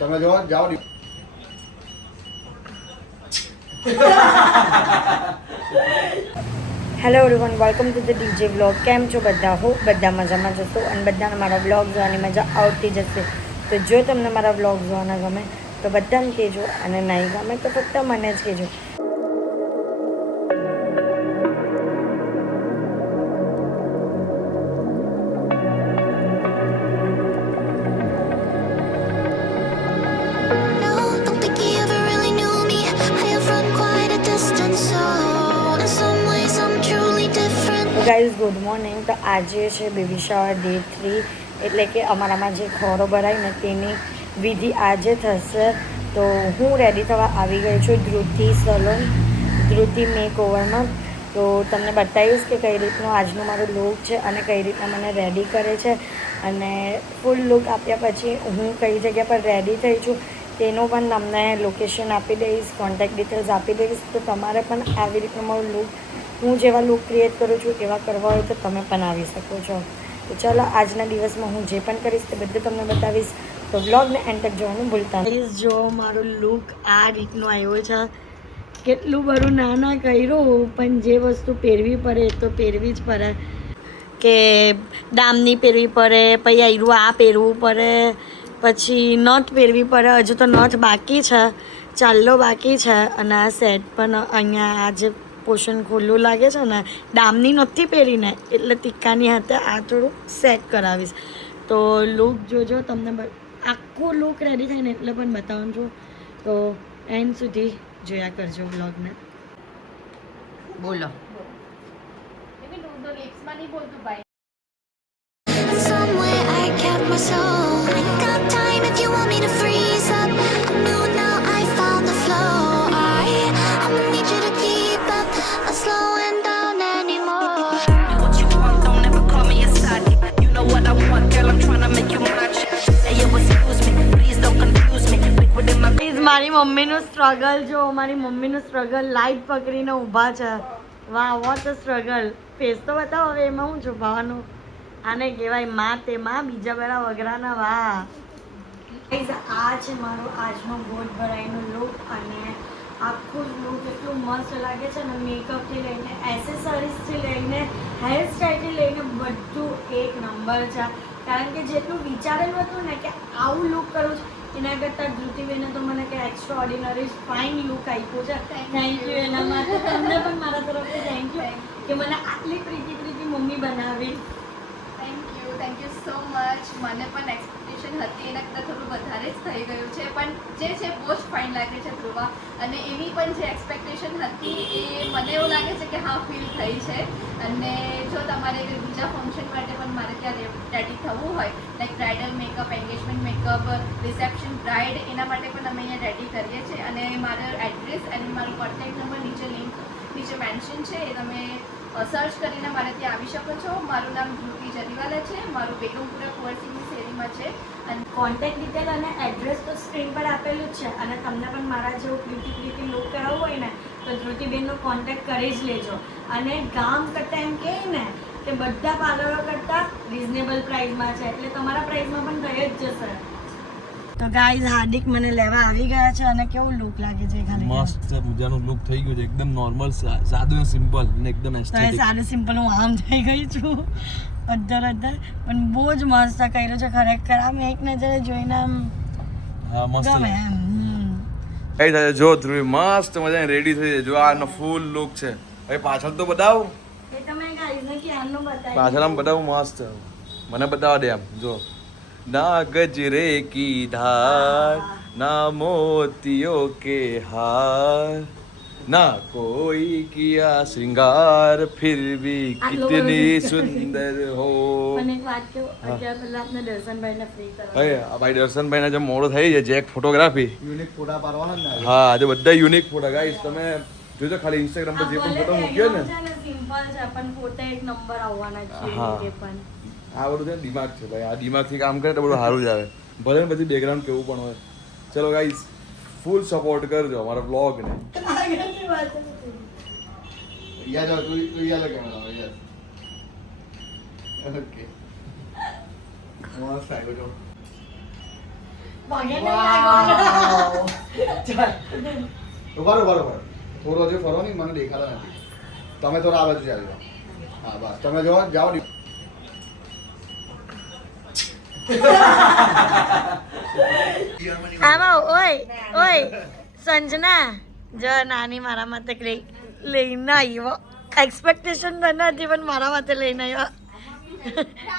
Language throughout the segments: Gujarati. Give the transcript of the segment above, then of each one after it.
તમે જો જાઓ hello everyone, welcome to the DJ vlog. કેમ છો બધા? હું બધા મજામાં જશો અને બધાને મારા વ્લોગ જોવાની મજા આવતી જશે. તો જો તમને મારા વ્લોગ જોવાના ગમે તો બધાને કહેજો, અને નહીં ગમે તો ફક્ત મને જ કહેજો. Guys good morning. તો આજે છે બેબી શાવર ડે 3, એટલે કે અમારામાં જે ખોરો ભરાય ને તેની વિધિ આજે થશે. તો હું રેડી થવા આવી ગઈ છું ધ્રુતિ સલોન, ધ્રુતિ મેક ઓવરમાં. તો તમને બતાવીશ કે કઈ રીતનું આજનું મારું લુક છે અને કઈ રીતના મને રેડી કરે છે, અને ફૂલ લુક આપ્યા પછી હું કઈ જગ્યા પર રેડી થઈ છું તેનું પણ તમને લોકેશન આપી દઈશ, કોન્ટેક્ટ ડિટેલ્સ આપી દઈશ. તો તમારે પણ આવી રીતનું મારું લુક, હું જેવા લુક ક્રિએટ કરું છું એવા કરવા હોય તો તમે પણ આવી શકો છો. તો ચાલો આજના દિવસમાં હું જે પણ કરીશ તે બધું તમને બતાવીશ. તો વ્લોગને એન્ડ તક જોવાનું ભૂલતા નહીં. જો મારું લુક આ રીતનું આવ્યું છે. કેટલું બધું નાના કર્યું, પણ જે વસ્તુ પહેરવી પડે તો પહેરવી જ પડે. કે દામની પહેરવી પડે, પછી આયરું આ પહેરવું પડે, પછી નથ પહેરવી પડે. હજુ તો નથ બાકી છે, ચાલ્લો બાકી છે. અને આ સેટ પણ અહીંયા આ જે પોર્શન ખુલ્લું લાગે છે ને, દામની નથી પહેરીને, એટલે ટીક્કાની હાથે આ થોડું સેટ કરાવીશ. તો લુક જોજો, તમને આખું લુક રેડી થાય ને એટલે પણ બતાવું છું. તો એન્ડ સુધી જોયા કરજો વ્લોગને. બોલો. Somewhere I kept my soul. I got time if you want me to freeze up. I'm new now, I found the flow. I'ma need you to keep up, not slowing down anymore. What you want, don't ever call me a side. You know what I want, girl, I'm trying to make you mine. Hey, yo, excuse me, please don't confuse me. Liquid in my please મારી મમ્મીનું સ્ટ્રગલ જો, મારી મમ્મીનું સ્ટ્રગલ લાઈટ પકડીને ઊભા છે. વાહ, વોટ અ સ્ટ્રગલ. ફેસ તો બતાવો હવે, એમાં હું છુપાવવાનું? આને કહેવાય માં તે માં, બીજા બધા વગરાના. વાહ, આ છે મારો આજનો ગોટ ભરાઈનો લુક. અને આખું લુક એટલું મસ્ત લાગે છે ને, મેકઅપથી લઈને એસેસરીઝથી લઈને હેરસ્ટાઈલથી લઈને બધું એક નંબર છે. કારણ કે જેટલું વિચારેલું હતું ને કે આવું લુક કરું છું, એના કરતાં ધ્રુતિબેને તો મને કે એક્સ્ટ્રા ઓર્ડિનરી ફાઇન લુક આપ્યું છે. થેન્ક યુ એના માટે. તમને પણ મારા તરફથી થેન્ક યુ કે મને આટલી પ્રીતિ મમ્મી બનાવી. Thank you so much. મને પણ એક્સપેક્ટેશન હતી એના કરતાં થોડું વધારે જ થઈ ગયું છે, પણ જે છે બહુ જ ફાઇન લાગે છે ધ્રુવા. અને એની પણ જે એક્સપેક્ટેશન હતી એ મને એવું લાગે છે કે હા ફીલ થઈ છે. અને જો તમારે બીજા ફંક્શન માટે પણ મારે ત્યાં રેડી થવું હોય, like bridal makeup, engagement makeup, reception, bride, એના માટે પણ અમે અહીંયા રેડી કરીએ છીએ. અને મારો એડ્રેસ અને મારો કોન્ટેક્ટ નંબર નીચે મેન્શન છે, એ તમે સર્ચ કરીને મારે ત્યાં આવી શકો છો. મારું નામ ધ્રુતિ જરીવાલા છે, મારું બેગમપુરા કુંવરસિંહની શેરીમાં છે. અને કોન્ટેક્ટ ડિટેલ અને એડ્રેસ તો સ્ક્રીન પર આપેલું જ છે. અને તમને પણ મારા જેવું પ્રીતિ લુક કરાવવું હોય ને તો ધ્રુતિબેનનો કોન્ટેક્ટ કરી જ લેજો. અને ગામ કરતાં એમ કહે ને કે બધા પાર્લરો કરતાં રિઝનેબલ પ્રાઇસમાં છે, એટલે તમારા પ્રાઇસમાં પણ થઈ જ જશે. તો ગાઈઝ હાર્દિક મને લેવા આવી ગયા છે. અને કેવું લુક લાગે છે? ખાલી મસ્ત મજાનું લુક થઈ ગયું છે, એકદમ નોર્મલ, સાદું અને સિમ્પલ, અને એકદમ એસ્થેટિક. સારું સિમ્પલ હું આમ થઈ ગઈ છું અધર પણ બહુ જ મસ્ત કર્યું છે ખરેખર. આમ એક નજરે જોઈને આમ હા મસ્ત ગમે એમ. કઈ થાય જો ધ્રુવી મસ્ત મજાની રેડી થઈ જાય. જો આનો ફૂલ લુક છે. ભાઈ પાછળ તો બતાવ, એ તમે ગાઈઝને ક્યારનું બતાવી પાછળ આમ બતાવું મસ્ત. મને બતાવવા દે આમ જો. ના ગજરે કી ધાર, ના મોતિયો કે હાર, ના કોઈ કિયા શ્રृंगार फिर भी कितनी सुंदर हो. મને એક વાત કહું, અત્યારે પહેલા આપણે દર્શનભાઈને ફ્રી કરવા. ભાઈ આ ભાઈ દર્શનભાઈને જે મોડો થઈ છે, જેક ફોટોગ્રાફી, યુનિક ફોટા પાડવાના ને. હા આજે બધા યુનિક ફોટા ગાઈસ તમે જોજો. ખાલી ઇન્સ્ટાગ્રામ પર જે પણ ફોટો મૂક્યો ને, સિમ્પલ છે પણ ફોટો એક નંબર આવવાના છે. હા. એ પણ આ બધું છે ને દિમાગ છે ભાઈ. આ દિમાગથી કામ કરે તો બધું સારું જ આવે, ભલે ને પછી બેકગ્રાઉન્ડ કેવું પણ હોય. ચલો ગાઈસ ફૂલ સપોર્ટ કરજો અમારા બ્લોગને. યા જો તું યા લે કેમેરા યસ ઓકે મસ્ત આવ્યો જો બરોબર થોડો જે ફરો નહીં મને દેખાતા નથી તમે થોડા આ બાજુ ચાલી જાઓ હા બસ તમે જો જાઓ આમાં ઓય સંજના જો નાની મારા માટે લઈને આવ્યો એક્સપેક્ટેશન નથી પણ મારા માટે લઈને આવ્યો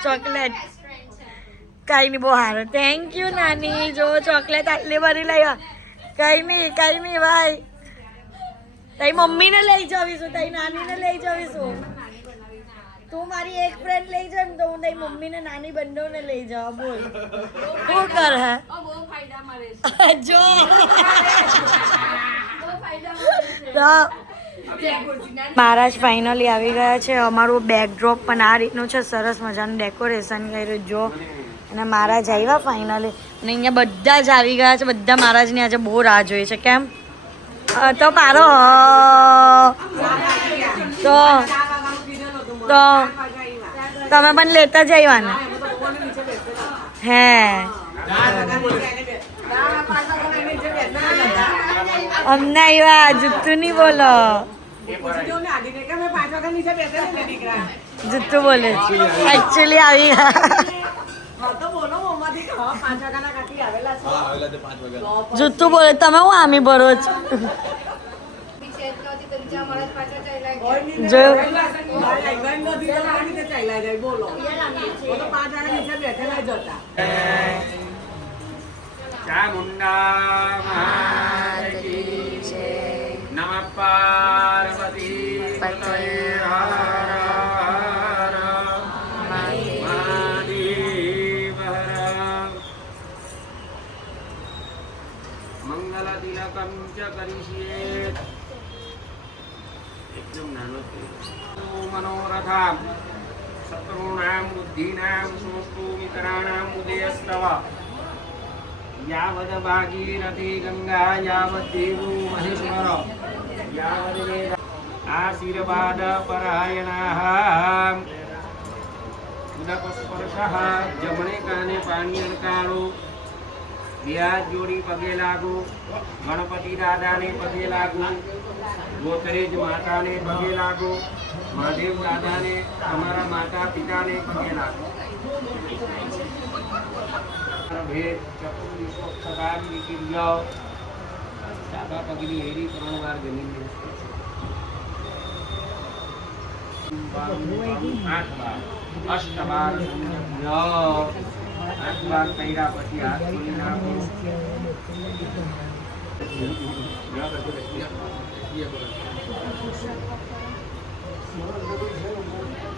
ચોકલેટ કઈ નહીં બહુ સારું થેન્ક યુ નાની જો ચોકલેટ આટલી ભરી લાવ્યા કઈ નહીં ભાઈ તારી મમ્મીને લઈ જવીશું તારી નાનીને લઈ જવીશું તું મારી એક ફ્રેન્ડ લઈ જા ને તો હું તારી મમ્મીને નાની બંનેને લઈ જાઉં બોલ શું કર હે જો મહારાજ ફાઇનલી આવી ગયા છે અમારું બેકડ્રોપ પણ આ રીતનું છે સરસ મજાનું ડેકોરેશન કર્યું જો અને મહારાજ આવ્યા ફાઇનલી અને અહીંયા બધા જ આવી ગયા છે બધા મહારાજની આજે બહુ રાહ જોઈ છે કેમ તો પારો તો તમે પણ લેતા જ આવ્યા હે અમને આવ્યા જુત્તું નહીં બોલો જુત્તું બોલે એકચ્યુઅલી આવી જુત્તું બોલે તમે હું આમી ભરો છો જો નમઃ પાર્વતી મંગલ તિલકમ ચ કરીષ્યેત એકદમ નાનો મનોરથામ શત્રુણામ બુદ્ધિનામ સોષ્ટુ મિત્રાણામ ઉદયસ્તવ યાવદ ભાગીરથી ગંગા યાવદ દેવો મહેશ્વર યાવદ વેદ આશીર્વાદ પરાયણાઃ ઉદક સ્પર્શઃ જમણે કાને પાણી અડકારો વ્યાજ જોડી પગે લાગો ગણપતિ દાદાને પગે લાગો ગોતરેજ માતાને પગે લાગો મહાદેવ દાદાને તમારા માતા પિતાને પગે લાગો ભેદ ચતુર્વિશોક્ષદાન વિકિર્ય ડાબા પગની હેરી 3 વાર જમીનને 8 વાર અષ્ટવાર સંજ્ઞ 8 વાર કર્યા પછી હાથ ખોલી નાખો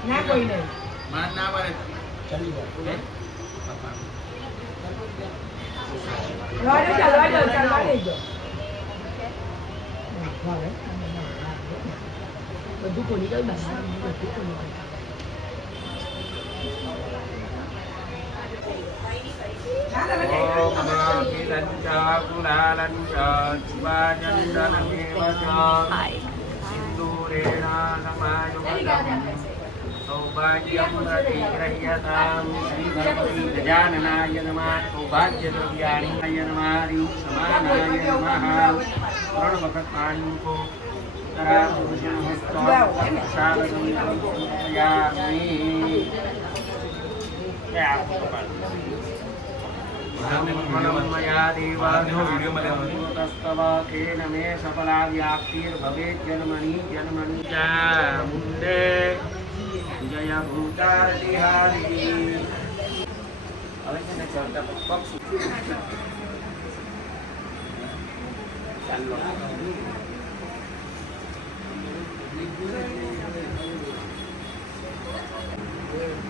ના કોઈ નહીં માન ના મારે ચાલી જાય બધું ખોલી ગયું બધું ખોલી સૌભાગ્યમ પ્રતિગ્રહ્યતામ શ્રી ગણપતિ ગજાનનાય નમઃ સૌભાગ્ય દ્રવ્યાણીય નમઃ રીમ સમાનાય નમઃ 3 વખત પાણી મૂકો તરા પુરુષનો હસ્તો સાગરમી મયા દેવાસ્તવ તેન મે સફલા વ્યાપ્તિર્ભવેત જન્મની જન્મની ચામુંડે જય ભૂતારતિહારી હવે છે ને ચડતા પગ ચાલો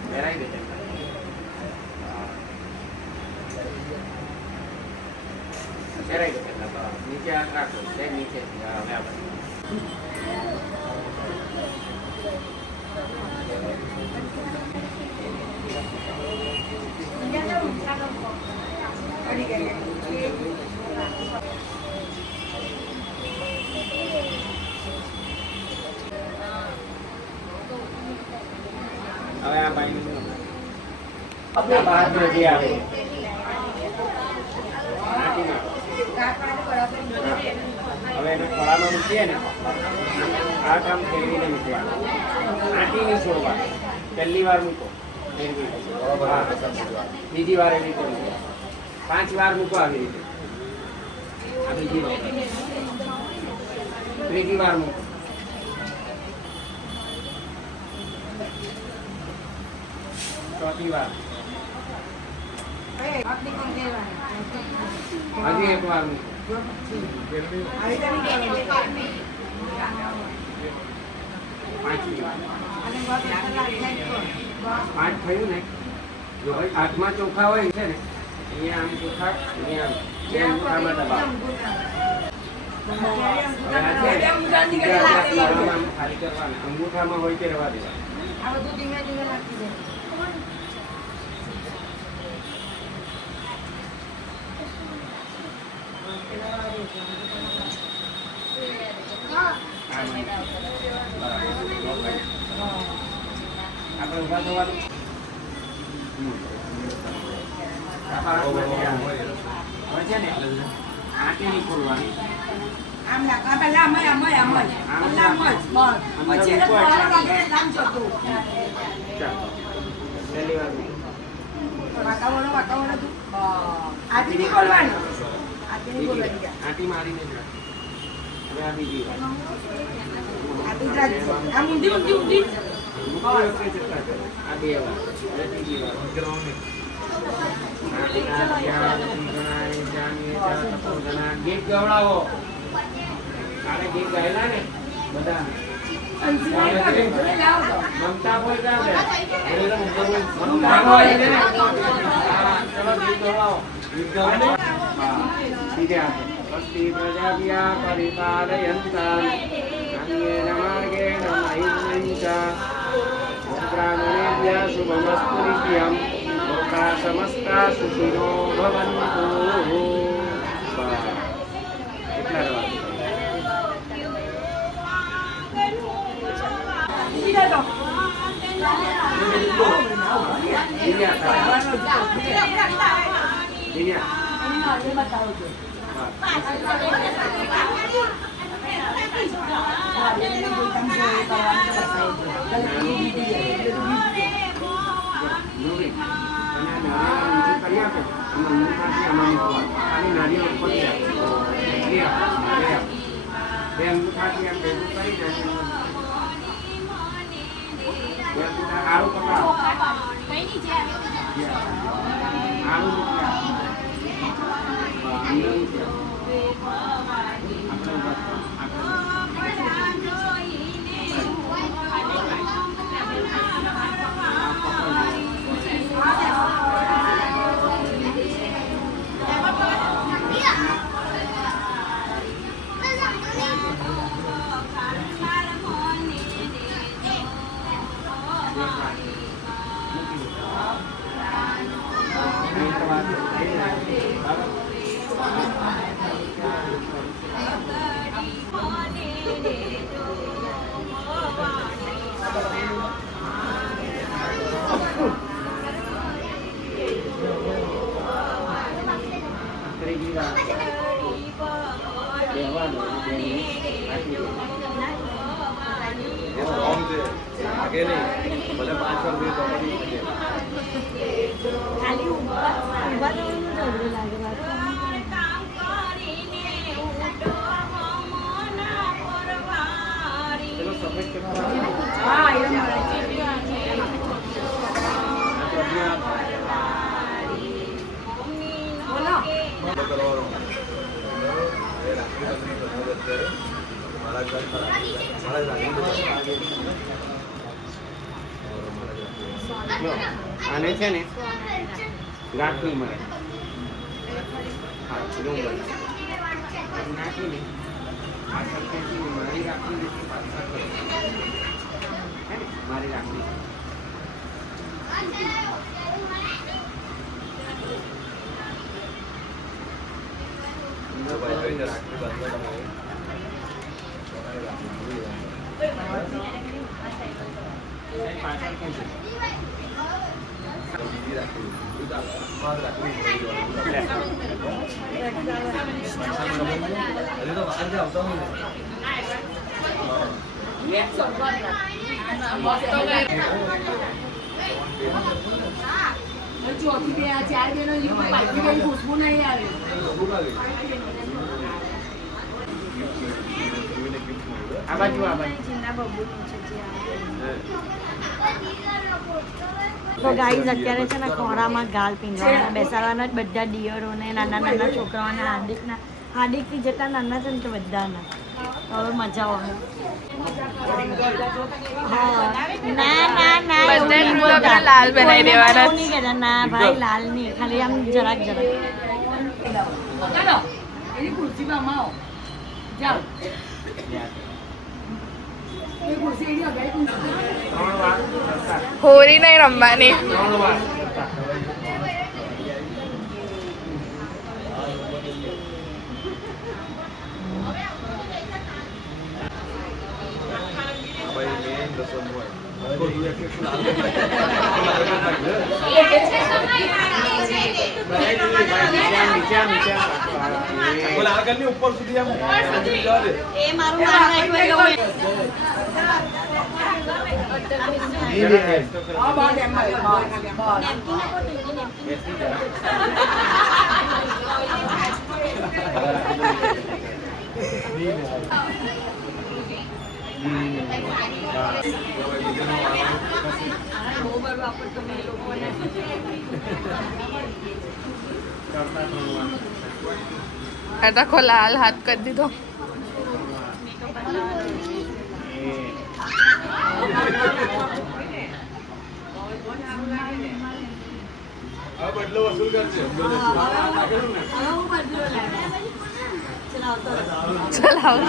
બેરાઈ દે બેરાઈ દે નીચે હાથ રાખો નીચે હવે આપણે આ બહારનો જે આવે આટીમાં. હવે એને ખોળામાં મૂકીએ ને આ કામ ફેરવીને મૂકવાનું. આટી નહીં છોડવા. પહેલી વાર મૂકો ફેરવી. બીજી વાર એવી રીતે મૂકો. 5 વાર મૂકો આવી રીતે. આ બીજી વાર. ત્રીજી વાર મૂકો. ચોથી વાર. હજી એક વાર મૂકો. પાંચમી વાર. 5 થયું ને. જો ભાઈ હાથમાં ચોખા હોય છે ને અહીંયા આમ ચોખા અહીંયા આમ બે અંગૂઠામાં દબાવો. ખાલી કરવાના અંગૂઠામાં હોય તે રહેવા દેવા. આપણે ઉભા થવાનું. હોય છે ને આંટી નહીં ખોલવાની. ચાલો પહેલી વાર આંટી મારીને જ રાખી. હવે આ બીજી વાર. મૂકી વખતે જતા કરો. આ 2 વાર. હવે ત્રીજી વાર. ગીત ગવડાવો. કાલે ગીત ગાયેલા ને બધા મમતા બોલ મમતા બોલ છે ને. ચલો ગીત ગવડાવો. ગીત ગવડાવો. ઠીક છે. સ્વસ્તિ પ્રજાભ્યા પરિપાલયન્તા અન્યેન માર્ગેણ મહિમ્ન ચ બ્રાહ્મણેભ્યઃ શુભમસ્તુ નિત્યં લોકા સમસ્તા સુખિનો ભવन्तુ. એટલા રવા. આગે નહીં ભલે 5 વાર બી તો કરી શકે. ખાલી ઊભા રહેવાનું જરૂર લાગે. ચલો સફેદ કરવા. આને છે ને ગાંઠ નહીં મળે. હા નાખીને પાછળ ખેંચીને મારી રાખીને મારી રાખી. પાછળ ખેંચી આ બાજુ તો ગાઈઝ અત્યારે છે ને ખોરામાં ગાલ પીંજવાના બેસાડવાના જ બધા ડિયરોને નાના નાના છોકરાઓને હાર્દિકથી જેટલા નાના છે ને તો બધાના હવે મજા આવે. હા ના ના ના લાલ બનાવી દેવાના. એવું નહીં કહેતા. ના ભાઈ લાલ નહીં, ખાલી આમ જરાક જરાક. હોરી નહીં રમવાની. ઉપર સુધી આમ એ મારું નામ રાખ્યું આખો લાલ હાથ કરી દીધો. બદલો વસૂલ કરશે. ચલાવ.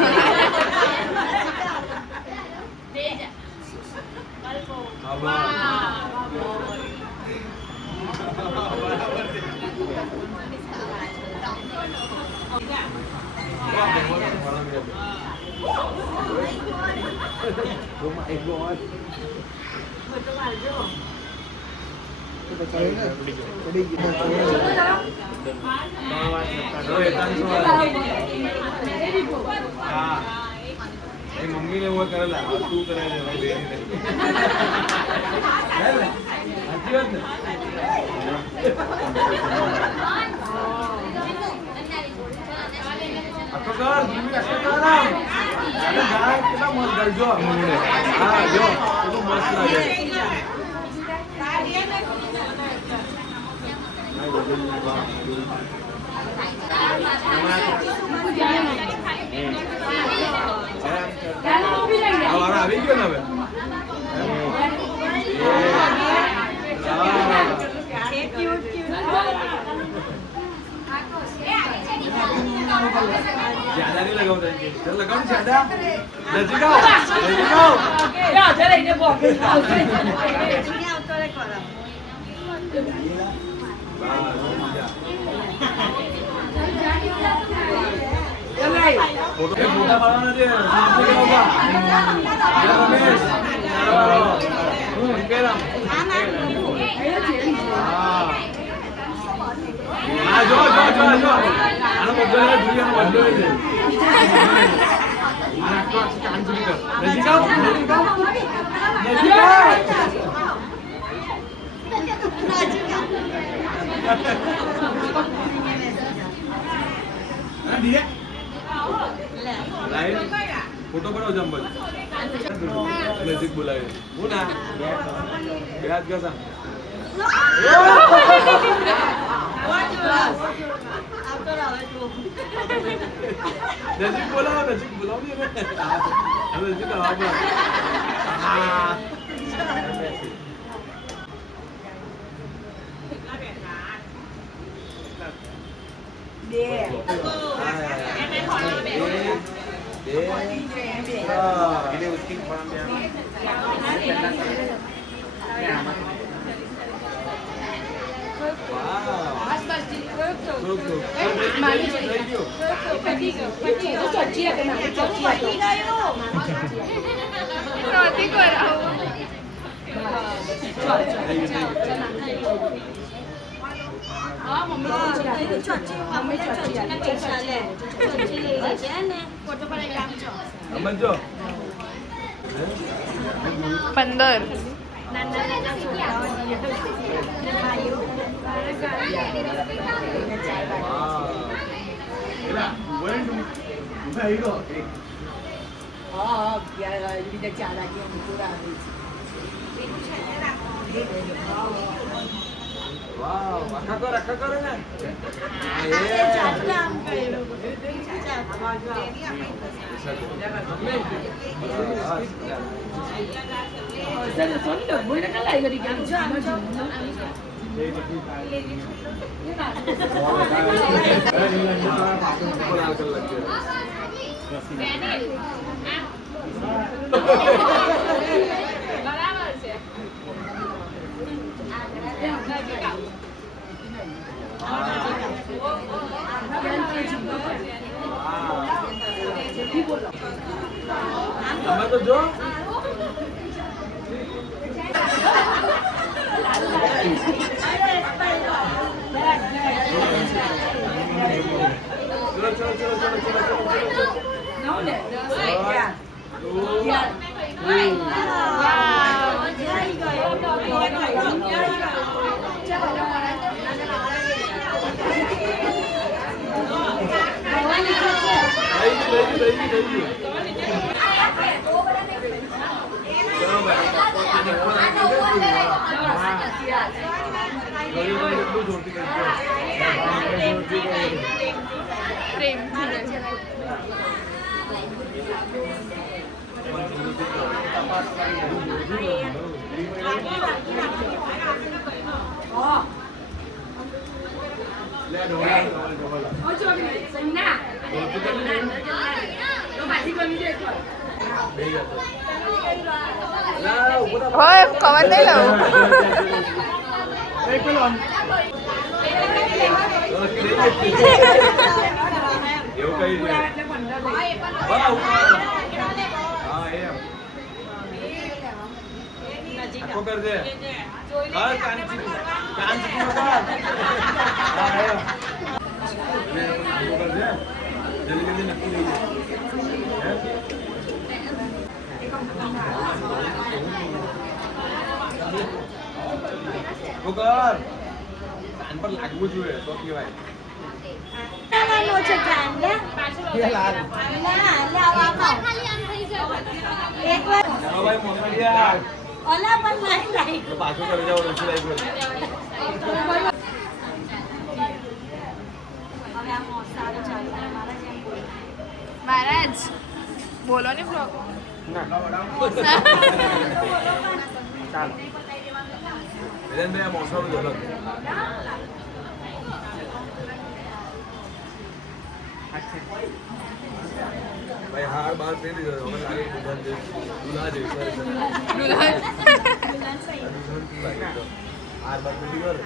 મમ્મી ને એવું કરેલા તું કરે આવી ગયો ને હવે જ્યાદા નહીં લગાવતા લગાવ જ્યાદા નજીક મોટા પાડવાના છે જો આનો બધો નજીક આવો ફોટો બનાવો જંબલ નજીક બોલાવે હું ના બે હાથ ઘસા નજીક બોલાવો નજીક આવો સમજો 15 વાવ આખા કરો ને તમે તો જો હોય કવર નહીં લઉં એવું કઈ દે હા એમ આખો કર દે હા કાંચી હા એમ આખો કર દે જલ્દી નક્કી લઈ જાય કાન પર લાગવું જોઈએ તો કહેવાય ભાઈ મોસડિયા પાછું કરી જાવ ઓછું લાગ્યું મહારાજ બોલો ને બ્લોગ ભાઈ મોસમ જ અલગ ભાઈ હાર બાર પહેરી દીધો હવે લાગે દુલ્હા જેવી હાર બાર પહેરી ગયો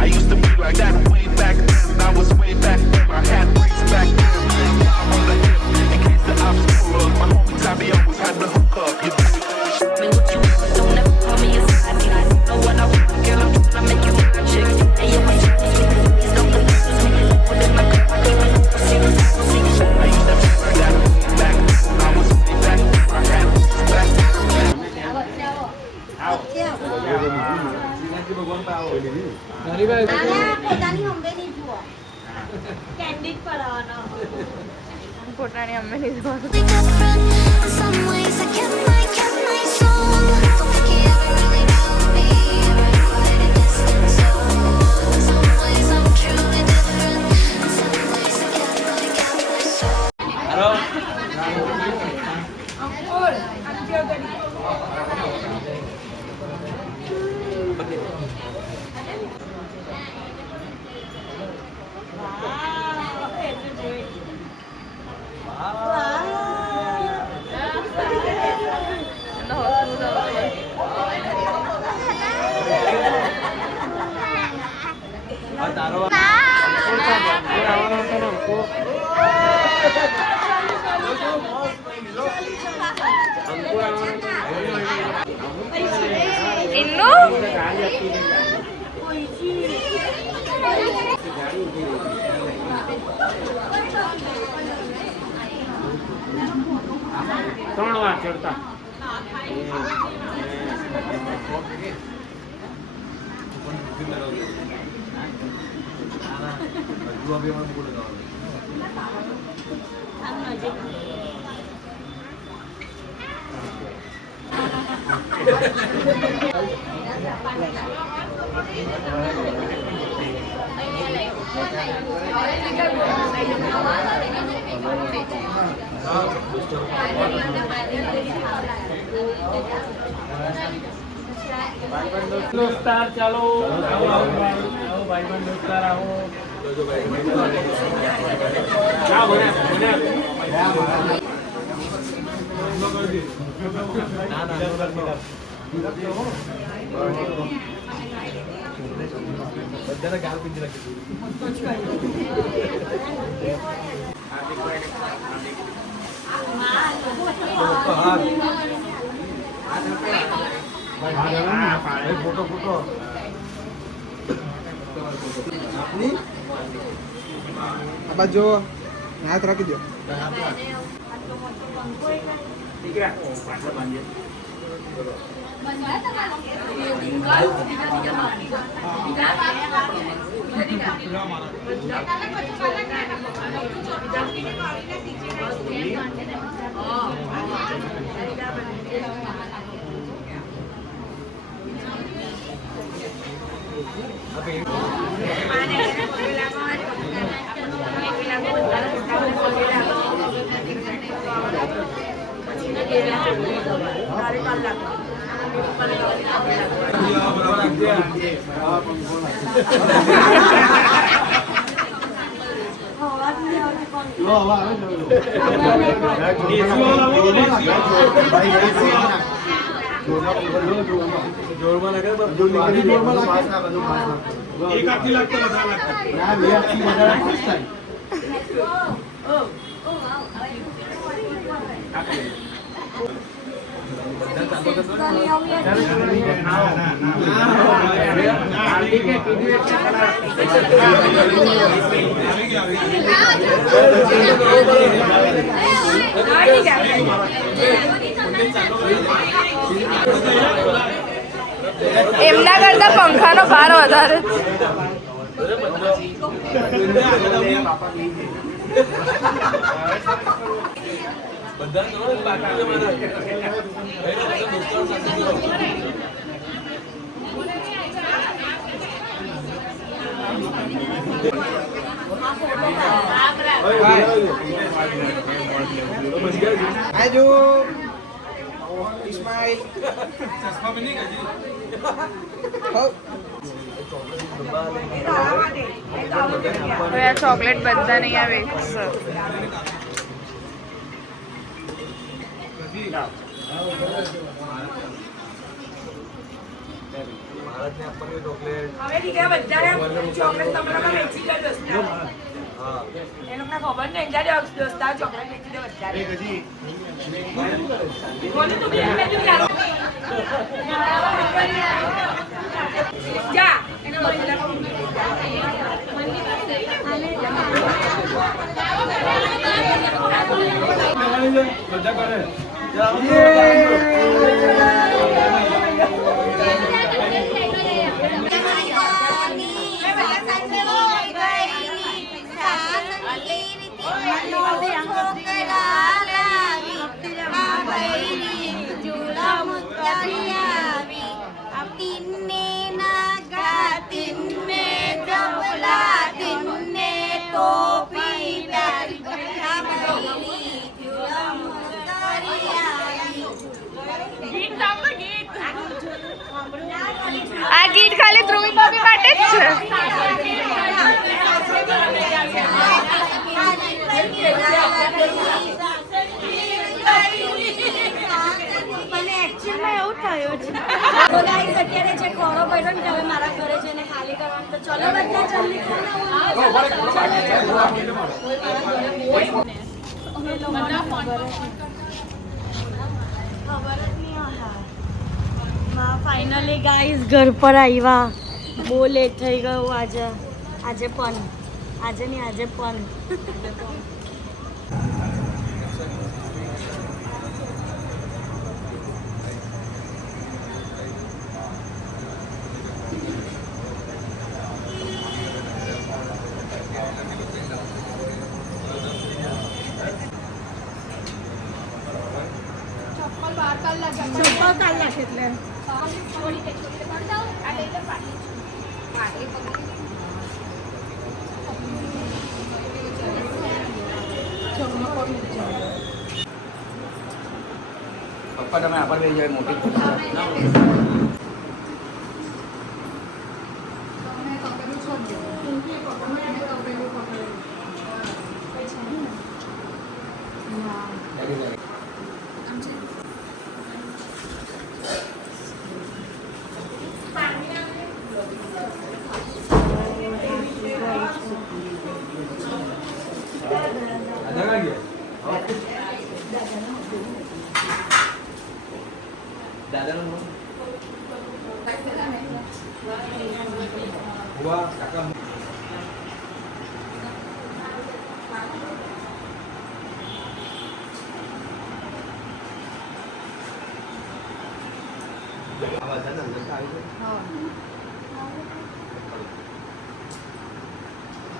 I used to be like that way back then. I was way back then. I had bricks back then. On the hip, in case the ops pull up. My homie Tabby always had the hook up. You dig it? Me what you want, don't ever call me a side chick. Know what I want, girl, I'm tryna make you my chick. Hey, yo, excuse me, please don't confuse me. Put in my cup, I can't wait to see. I used to be like that way back then. I was way back then. I had bricks back then. ભગવાન પર આવો પોતાની અમ્મી different. In some ways, I kept my soul. Don't think you ever really knew me. We're quite a distance. So, in some ways, I'm truly different. In some ways, I kept my soul. Hello 3 વાર ચડતા દોસ્તાર ચાલો આવો ભાઈબંધ દોસ્તાર આવો બધાને ગાલ પીંધી રાખી ફોટો ફોટો બાજુ હાથ રાખી દો દીકરા પાછળ બાંધીએ જોરમાં લાગે એક આખી લાગતો વધારે એમના કરતા પંખાનો ભાર વધારે આજુ ઇસ્માઇલ ચોકલેટ બધા નહીં આવે ભારતને આપવાની ચોકલેટ હવે દીકરા બધાને ચોકલેટ તમારા વેચી દે દોસ્તાર એ લોકોને ખબર નહીં જાય દોસ્તાર ચોકલેટ વેચી દે બધાને કોને તું બી જા એને બધા કરે આ ગીત ખાલી ધ્રુવી ભાભી માટે જ છે તો ગાઈસ અત્યારે જે ખોરો પડ્યો ને હવે મારા ઘરે જઈને ખાલી કરવાનું તો ચલો બધા જલ્દી ફાઇનલી ગાઈસ ઘર પર આવ્યા બહુ લેટ થઈ ગયું આજે પણ પપ્પા તમે આપણ લઈ જાય મોટી દાદાનું હુઆ કાકા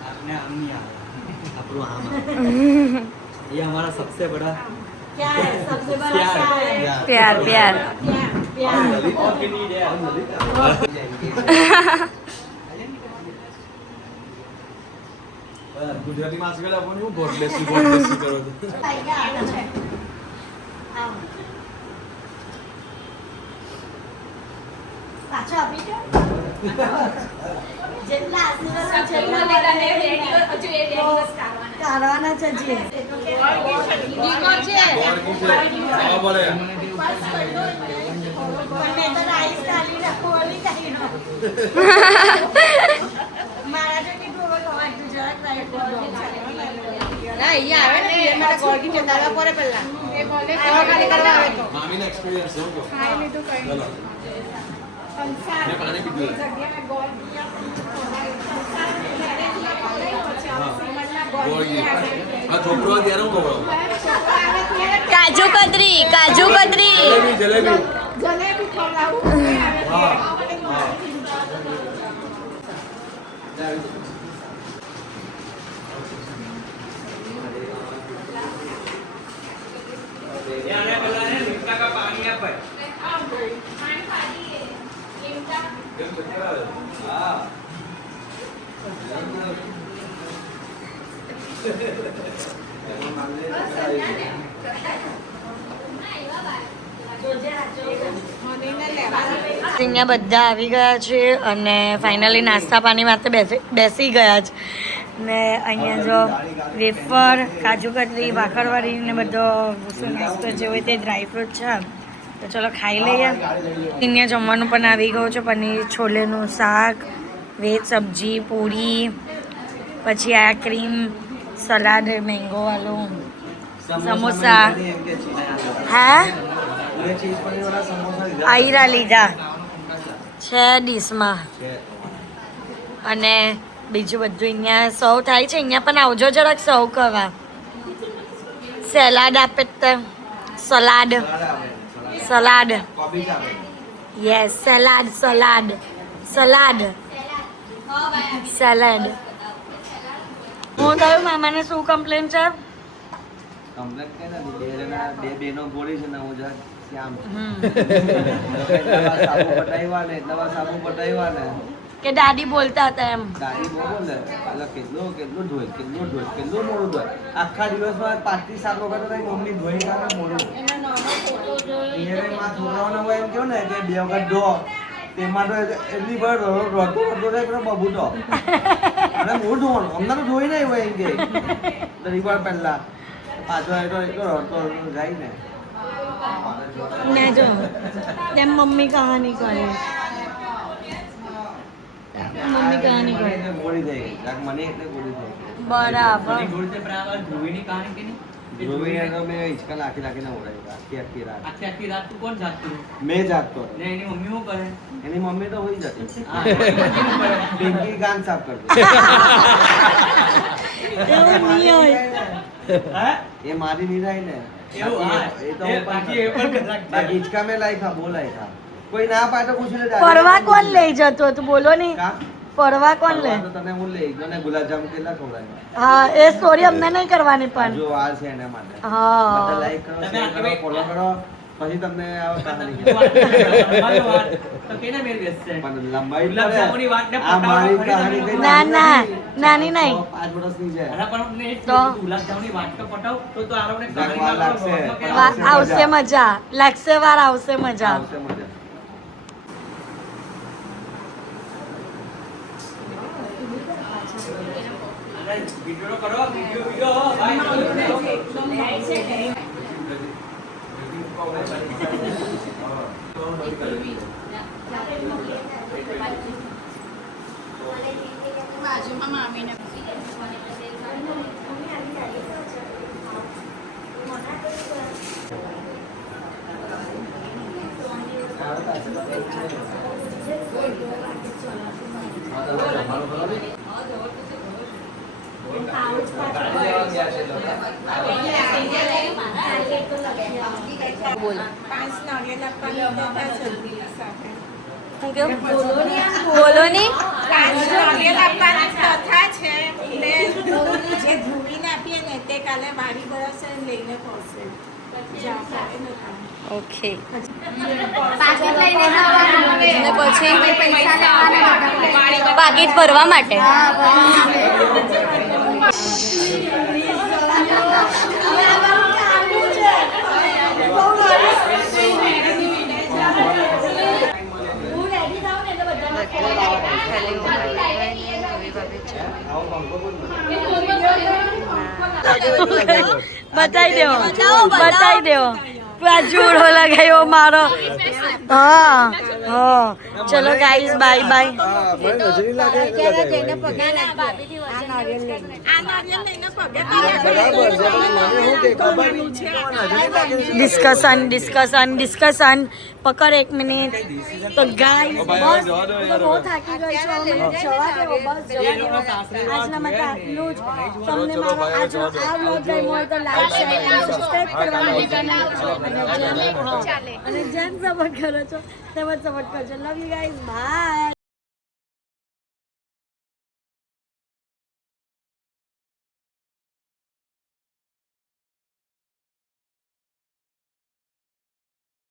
आपने हम नहीं आया अपरो हम ये हमारा सबसे बड़ा क्या है सबसे बड़ा प्यार क्या है प्यार प्यार प्यार और भी नहीं है ગુજરાતીમાં આસગળ આપોને હું ગોડ બ્લેસ કરો છો પાછો આપી દો જેટલા આશીર્વાદ કાઢવાના છે જે ગોળ કી છે ખાવા પડે મેં તો રાઈસ ખાલી રાખો ઓલી ખાઈ નો મારા તો કેટલું હવે ખવાતું જરાક રાઈસ ના અહીંયા આવે ને મારા ગોળકી ચંદાવા પડે પહેલા એ બોલે ખાલી કરવા આવે તો મામીનો એક્સપિરિયન્સ છે તો ખાઈ લીધું કઈ ચલો મેં પાણી પીધું ગોળ કી આ છોકરો ત્યારે હું કહું કાજુ કતરી જલેબી જલેબી જલેબી ખવડાવું હા હા આને પેલા ને લીમડા કા પાણી આપે હા અહીંયા બધા આવી ગયા છે અને ફાઇનલી નાસ્તા પાણી માટે બેસી ગયા છે ને અહીંયા જો વેફર કાજુ કતરી ભાખરવાળી ને બધો ભૂસો નાસ્તો જે હોય તે ડ્રાયફ્રૂટ છે તો ચલો ખાઈ લઈએ અહીંયા જમવાનું પણ આવી ગયું છે પનીર છોલેનું શાક વેજ સબ્જી પૂરી પછી આ ક્રીમ સલાડ મેંગો વાળું સમોસા હા આયરા લીધા છે ડીશમાં અને બીજું બધું અહીંયા સર્વ થાય છે અહીંયા પણ આવજો જરાક સર્વ કરવા સેલાડ આપે તો salad salad yes salad salad salad salad હું થયું મામાને શું કમ્પ્લેન છે કમ્પ્લેટ કે નથી બે બેનો બોલી છે ને હું જરાક શ્યામ સાબુ પટાવ્યા ને કે દાદી બોલતા હતા એમ ગાડી બહુ બોલે એટલે કેટલું ધોય કેટલું મોડું ધોય આખા દિવસમાં 5 થી 7 વખત તારી મમ્મી ધોઈ કાઢે મોડું એને માં છોકરાઓને હું એમ કહું ને કે 2 વખત ધો તેમાં તો એટલી વાર રોતો રહે પેલો બબૂટો અને હું ધોવાનું અમને તો ધોઈ નહીં હોય એમ કે રિવાર પહેલા પાછો એટલો રોતો જાય ને ને જો તેમ મમ્મી કહાની કરે મમ્મી કહાની કરે ગોળી થઈ ગઈ જાક મને એટલે ગોળી થઈ ગઈ બરાબર ગુડતે બરાબર ધ્રુવીની કહાની કે નહીં ધ્રુવીને તો મેં હિંચકા નાખીને ઉડાવી આખી રાત આખી રાત તું કોણ જાગતું મેં જાગતો ને એની મમ્મી શું કરે એની મમ્મી તો હોઈ જતી હા શું કરે પિંકી ગાન સાફ કરતી એવું નહીં હોય હા એ મારી નિરાય ને એવું હા એ તો એ બાકી એ પણ કલાક બાકી હિંચકા મેં લાયખા બહુ લાયખા કોઈ ના પાડે પૂછીને ફરવા કોણ લઈ જતો હતું બોલો ને ફરવા કોણ લે તો તને હું લઈ ગયો ને ગુલાબજામ કેટલા ખવડાવ્યા હા એ સ્ટોરી અમને નહીં કરવાની પણ જો આ છે એના માટે હા બધા લાઈક કરો શેર કરો ફોલો કરો પછી તમને આ કહાની તો કેને મેળ બેસશે પણ લંબાઈ ગુલાબજાંબુની વાતને આ મારી પટાવવા કહાની કઈ ના ના નાની નહીં 5 વર્ષની છે અરે પણ અમને એ જ તો? કીધું, ગુલાબજાંબુની વાત તો પટાવ તો આરોને જરાક વાર લાગશે. આવશે મજા લાગશે વાર આવશે મજા આવશે મજા વિડિયો કરો વિડિયો ભાઈ બાજુમાં મામીને બોલો ની ઓકે પાકીટ લઈને જવાનું હવે. અને પછી પૈસા લેવાના પાકીટ ભરવા માટે બતાવી દેવો જુડો લગાવ્યો મારો હા હા ચલો ગાઈઝ બાય બાય નજરી લાગે ડિસ્કશન પકડ 1 મિનિટ તો ગાઈઝ બસ બહુ થાકી ગઈ છું હવે જવા દેવો બસ જવા દેવો આજના માટે આટલું જ તમને મારો આજનો આ વ્લોગ ગમ્યો હોય તો લાઈક શેર અને સબસ્ક્રાઇબ કરવાનું ભૂલતા નહીં અને જેમ સપોર્ટ કરો છો તેમ જ સપોર્ટ કરજો લવ યુ ગાઈઝ બાય